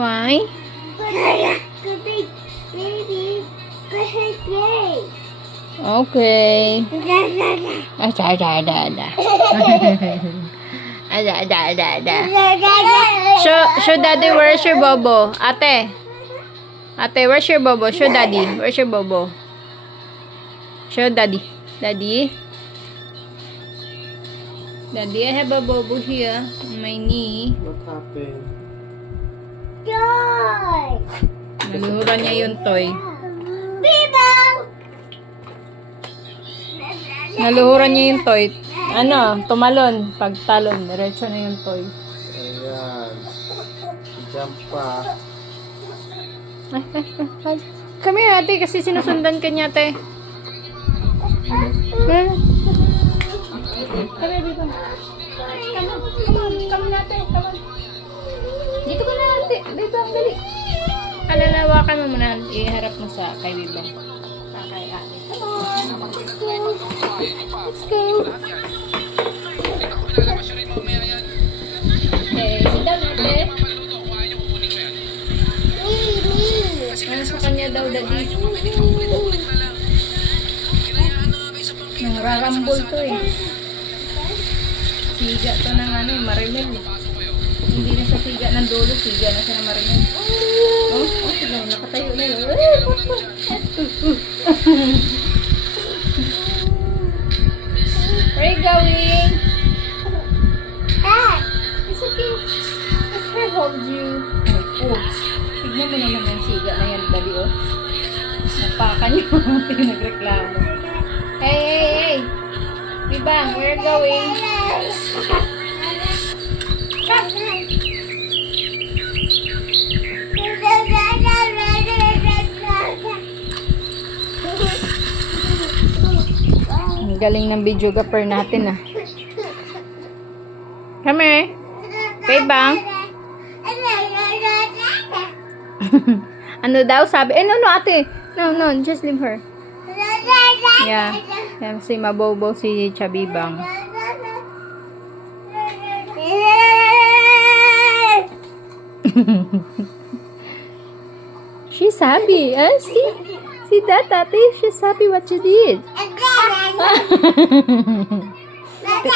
Why? Okay. Show daddy, where's your bobo? Ate, where's your bobo? Show daddy, where's your bobo? Show daddy. Daddy, I have a bobo here on my knee. What happened? Naluhuran niya yung toy. Naluhuran niya yung toy. Ano, tumalon. Pagtalon, diretso na yung toy. Ayan. Jump pa. Ay. Come here, ate, kasi sinusundan ka niya, ate. Come here, dito. Come na, ate. Come on. Dito ka na, ate. Dito, ang dali. Alalawakan mo muna. Iharap mo sa kay Bibang. Kay ate. Come on. Let's go. Let's go. Okay, sit down, ate. Ano sa kanya daw, daddy? Nangrarambol to eh. Siga to ng ano eh, marimel eh. Hindi na siya siga ng dulo, siga na siya ng marimel. Oh, tignan, nakatayo na yun. Where are you going? It's okay. Let her hold you. Oh, tignan mo na naman siga na yan, daddy, oh. Napakan niyo, pinagreklamo. Hey! Bibang, where are you going? Ang galing ng videographer natin ah. Come here. Bibang. Ano daw sabi? No, ate. No, just leave her. Yeah. Yan si mabobo si Chabibang. She's happy. See that, ate? She's happy what you did.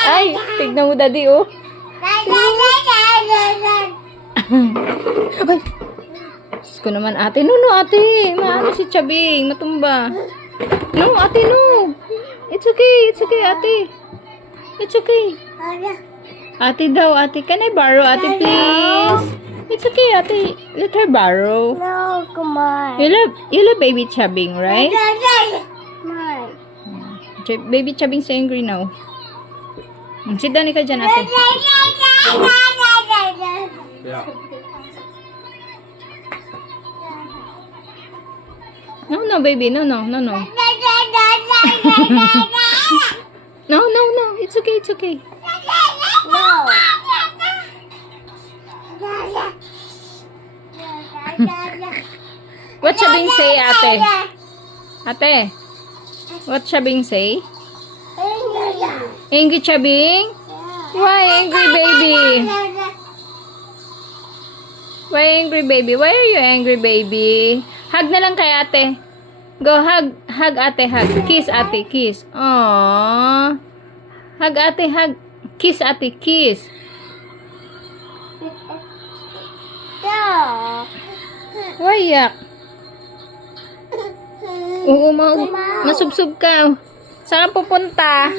Ay, tignan mo, daddy, oh. Ay, Diyos ko naman, ate. No, ate. Maano si Chabing. Matumba. No, ate, no. It's okay, ate. It's okay. Ate daw, ate. Can I borrow, ate, please? It's okay, ate. Let her borrow. No, come on. You love baby Chabing, right? Baby Chabing's angry now. Sit down ka dyan, ate. Yeah. No, baby. No. No. It's okay. No. What Chabing say, ate? Ate, what Chabing say? Angry Chabing? Why angry, baby? Why angry, baby? Why are you angry, baby? Hug na lang kay ate. Go, hug. Hug, ate, hug. Kiss, ate, kiss. Aww. Hug, ate, hug. Kiss, ate, kiss. No. Why yak? Oo, masubsob ka. Saan ka pupunta?